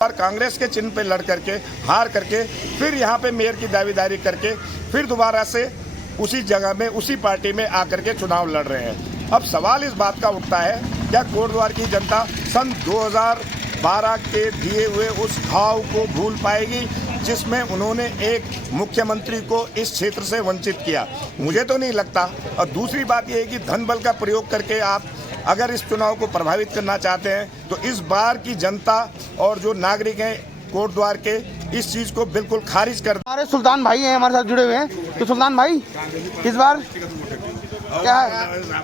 और कांग्रेस के चिन्ह पे लड़ करके हार करके फिर यहाँ पे मेयर की दावेदारी करके फिर दोबारा से उसी जगह में उसी पार्टी में आकर के चुनाव लड़ रहे हैं। अब सवाल इस बात का उठता है, क्या कोटद्वार की जनता सन 2012 के दिए हुए उस घाव को भूल पाएगी जिसमें उन्होंने एक मुख्यमंत्री को इस क्षेत्र से वंचित किया? मुझे तो नहीं लगता। और दूसरी बात यह है कि धन बल का प्रयोग करके आप अगर इस चुनाव को प्रभावित करना चाहते हैं तो इस बार की जनता और जो नागरिक हैं कोटद्वार के इस चीज को बिल्कुल खारिज कर। हमारे सुल्तान भाई हैं हमारे साथ जुड़े हुए हैं, तो सुल्तान भाई इस बार क्या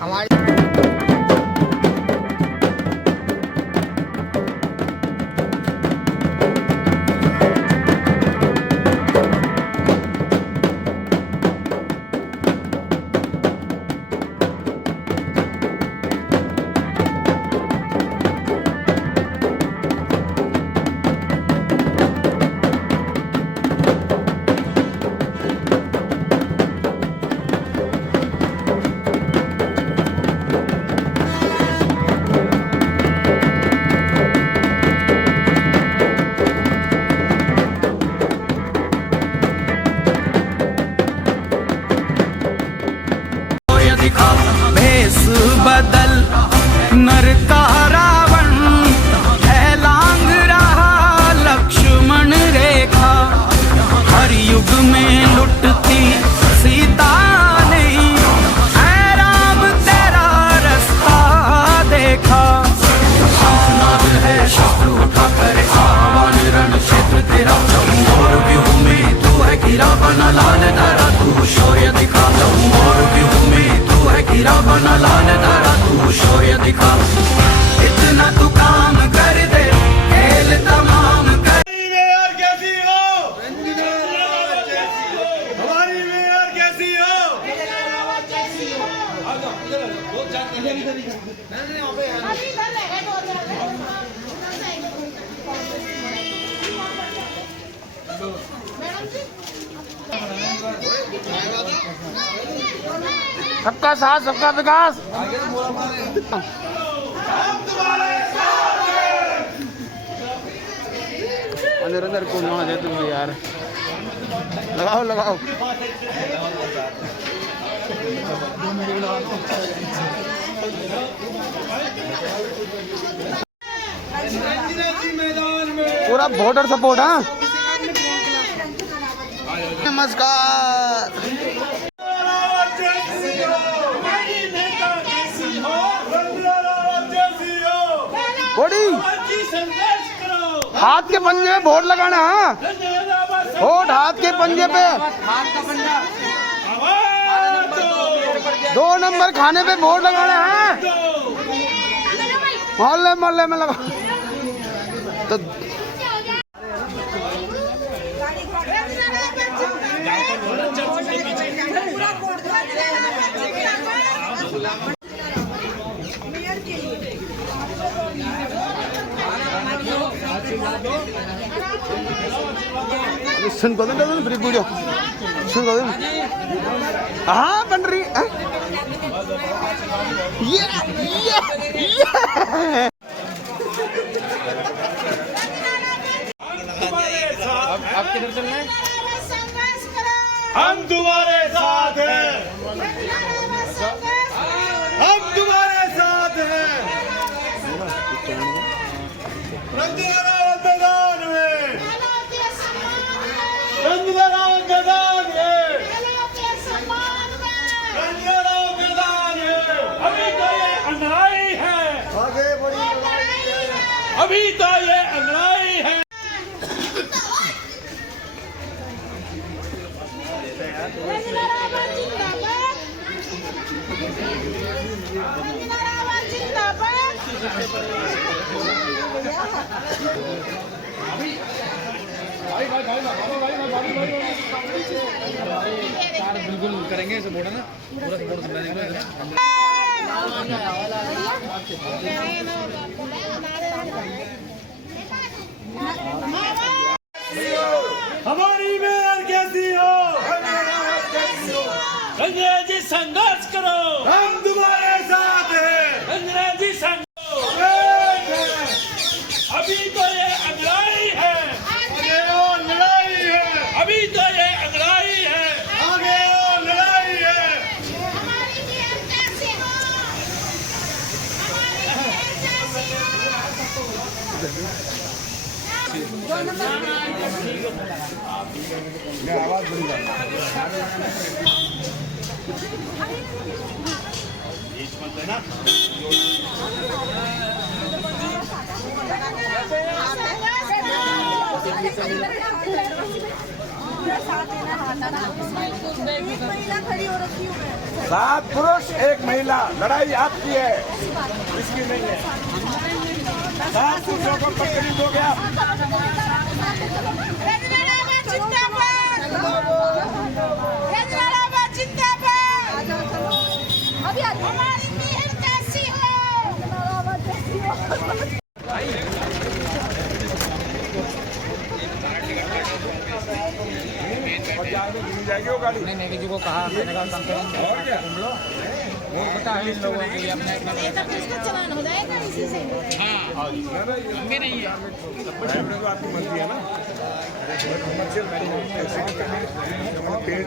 हमारी बदल नर का रावण है लांग रहा लक्ष्मण रेखा। हर युग में लुटती सीता नहीं, ऐ राम तेरा रास्ता देखा। नाद है शस्त्र उठा कर आवान रण क्षेत्र तेरा, और व्यूह में तू है गिरा बना लाल तारा, तू शौर्य दिखा। और व्यूह में तू है गिरा बना लाल तारा, तू शौर्य दिखा। इतना तू काम कर दे खेल तमाम कर। मेयर कैसी हो? हमारी मेयर कैसी हो? सबका साथ सबका विकास। अंदर अंदर कौन वहाँ दे तुम यार, लगाओ लगाओ। पूरा वोटर सपोर्ट। हाँ नमस्कार। बड़ी हाथ के पंजे में वोट लगाना। हाँ वोट हाथ के पंजे पे, 2 नंबर खाने पे वोट लगाना है। मोहल्ले मोहल्ले में लगा तो सुन को दो ब्रेक वीडियो सुन को दो। हाँ बन रही है ये आप किधर चल रहे हैं? हम तुम्हारे साथ हैं, हम तुम्हारे साथ हैं। रंगीला मैदान में, रंगीला मैदान में, रंगीला मैदान में। अभी तो ये अन्याय है, अभी तो ये अन्याय है। बिल्कुल करेंगे सपोर्ट है ना, पूरा सपोर्ट हमारी मेयर कैसी हो? अंग्रेजी संघर्ष करो, हम तुम्हारे साथ हैं। अंग्रेजी संघर्ष अभी तो ये अन्याय सात पुरुष एक महिला, लड़ाई आपकी है, इसकी नहीं है। सात पुरुषों को पकड़ी दोगे आप। जाएगी वो गाड़ी। नहीं किसी को कहा, मैंने कहा कम से कम और क्या तुम लो, वो पता है इन लोगों के लिए अपने चलान हो जाएगा इसी से। हमें नहीं है। तो आपकी मर्जी है ना, पेड़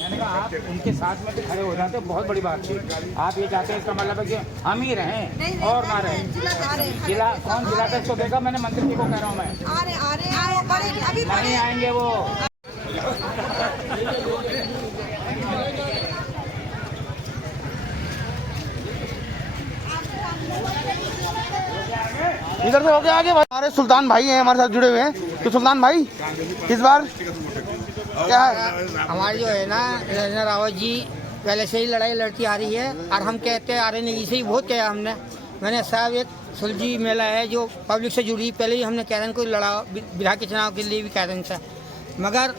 मैंने कहा आप उनके साथ में तो खड़े हो जाते, बहुत बड़ी बात थी। आप ये चाहते हैं, इसका मतलब है कि हम ही रहें और ना रहें। जिला कौन जिला का इसको देगा? मैंने मंत्री जी को कह रहा हूँ मैं, नहीं आएंगे वो। इधर से होके आगे हमारे सुल्तान भाई हैं, हमारे साथ जुड़े हुए हैं। तो सुल्तान भाई, इस बार क्या हमारी जो है ना रंजना रावत जी पहले से ही लड़ाई लड़ती आ रही है और हम कहते आ रहे हैं, इसे ही वोट किया हमने। मैंने साहब एक सुलझी मेला है जो पब्लिक से जुड़ी, पहले ही हमने कैरन को लड़ा, विधायक के चुनाव के लिए भी कैरन से, मगर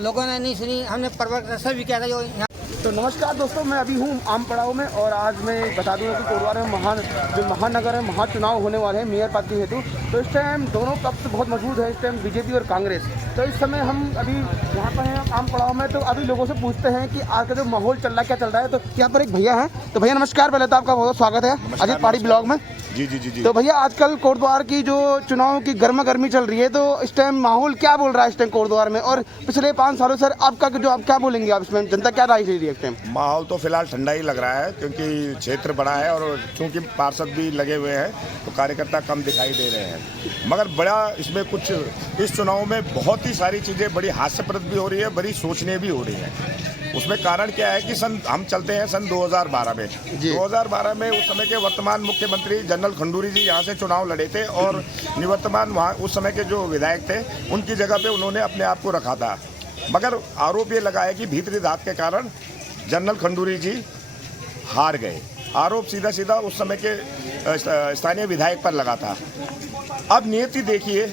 लोगों ने नहीं सुनी। हमने प्रवर्तन भी किया था जो यहाँ। तो नमस्कार दोस्तों, मैं अभी हूँ आम पड़ाव में और आज मैं बता दूँ कि कोटद्वार में जो महानगर है महाचुनाव होने वाले हैं मेयर पद के हेतु। तो इस टाइम दोनों पक्ष बहुत मजबूत है, इस टाइम बीजेपी और कांग्रेस। तो इस समय हम अभी यहाँ पर हैं आम पड़ाव में, तो अभी लोगों से पूछते हैं कि आज का जो माहौल चल रहा है क्या चल रहा है। तो यहाँ पर एक भैया है, तो भैया नमस्कार, पहले तो आपका बहुत स्वागत है अजीत पहाड़ी ब्लॉग में। जी जी जी जी। तो भैया आजकल कोटद्वार की जो चुनाव की गर्मा गर्मी चल रही है, तो इस टाइम माहौल क्या बोल रहा है इस टाइम कोटद्वार में? और पिछले 5 सालों से आपका जो आप क्या बोलेंगे, आप इसमें जनता क्या राय दे रही है इस टाइम? माहौल तो फिलहाल ठंडा ही लग रहा है, क्योंकि क्षेत्र बड़ा है और चूंकि पार्षद भी लगे हुए हैं तो कार्यकर्ता कम दिखाई दे रहे हैं। मगर बड़ा इसमें कुछ इस चुनाव में बहुत ही सारी चीज़ें बड़ी हास्यप्रद भी हो रही है, बड़ी सोचने भी हो रही है। उसमें कारण क्या है कि हम चलते हैं सन 2012 में। 2012 में उस समय के वर्तमान मुख्यमंत्री जनरल खंडूरी जी यहाँ से चुनाव लड़े थे और निवर्तमान वहाँ उस समय के जो विधायक थे उनकी जगह पे उन्होंने अपने आप को रखा था। मगर आरोप ये लगा है कि भीतरी धात के कारण जनरल खंडूरी जी हार गए। आरोप सीधा सीधा उस समय के स्थानीय विधायक पर लगा था। अब नियति देखिए,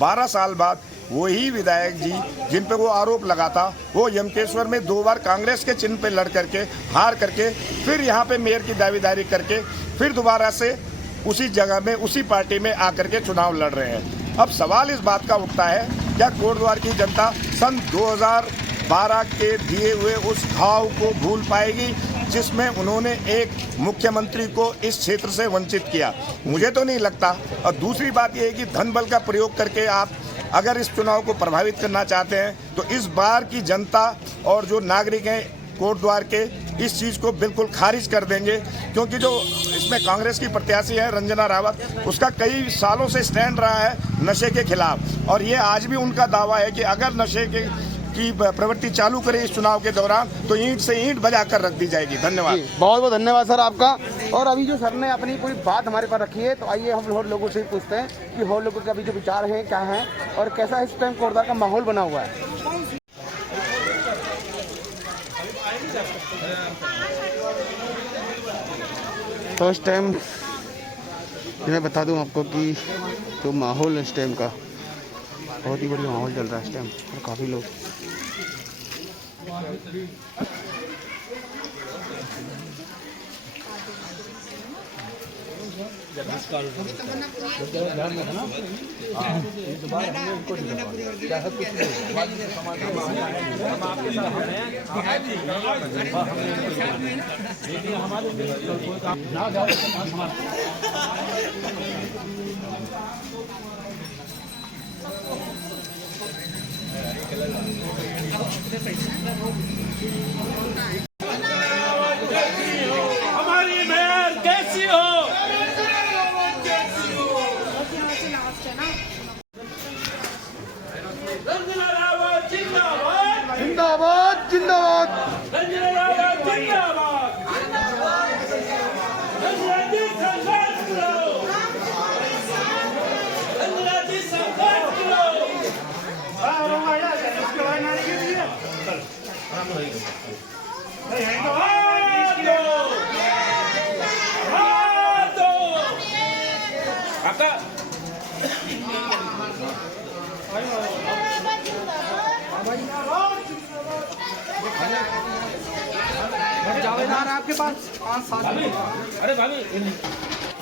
12 साल बाद वही विधायक जी जिन पे वो आरोप लगा था, वो यमकेश्वर में 2 बार कांग्रेस के चिन्ह पे लड़ करके हार करके फिर यहाँ पे मेयर की दावेदारी करके फिर दोबारा से उसी जगह में उसी पार्टी में आकर के चुनाव लड़ रहे हैं। अब सवाल इस बात का उठता है, क्या कोटद्वार की जनता सन 2012 के दिए हुए उस घाव को भूल पाएगी जिसमें उन्होंने एक मुख्यमंत्री को इस क्षेत्र से वंचित किया? मुझे तो नहीं लगता। और दूसरी बात यह है कि धन बल का प्रयोग करके आप अगर इस चुनाव को प्रभावित करना चाहते हैं तो इस बार की जनता और जो नागरिक हैं कोटद्वार के इस चीज़ को बिल्कुल खारिज कर देंगे, क्योंकि जो इसमें कांग्रेस की प्रत्याशी है रंजना रावत, उसका कई सालों से स्टैंड रहा है नशे के खिलाफ, और ये आज भी उनका दावा है कि अगर नशे की प्रवृत्ति चालू करे इस चुनाव के दौरान तो ईंट से ईंट बजा कर रख दी जाएगी। धन्यवाद। बहुत बहुत धन्यवाद सर आपका। और अभी जो सर ने अपनी कोई बात हमारे पास रखी है, तो आइए हम और लोगों से पूछते हैं कि और लोगों के अभी जो विचार हैं क्या हैं और कैसा इस टाइम कोटद्वार का माहौल बना हुआ है। तो इस टाइम मैं बता दूं आपको कि जो माहौल इस टाइम का बहुत ही बढ़िया माहौल चल रहा है इस टाइम, और काफ़ी लोग हमारी मेयर कैसी हो? काका जावेदार आपके पास 5-7 भाभी अरे भाभी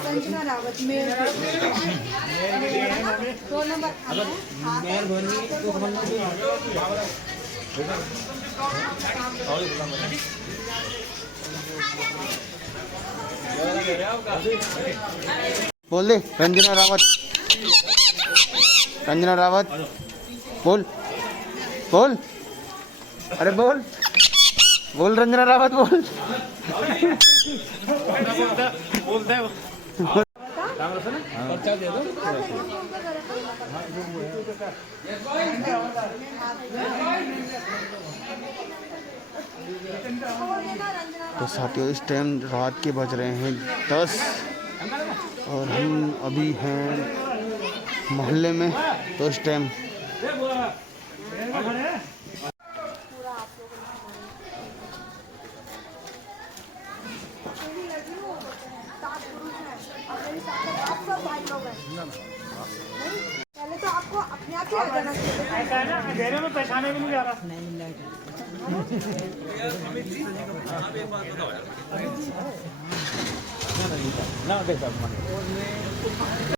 संजना रावत में 2 नंबर बोल दे रंजना रावत, रंजना रावत बोल बोल, अरे बोल बोल रंजना रावत बोल। तो साथियों इस टाइम रात के बज रहे हैं 10 और हम अभी हैं मोहल्ले में। तो इस टाइम पहले तो आपको अपने आप ही आ जाना चाहिए। अंधेरे में पहचाने भी नहीं जा रहा।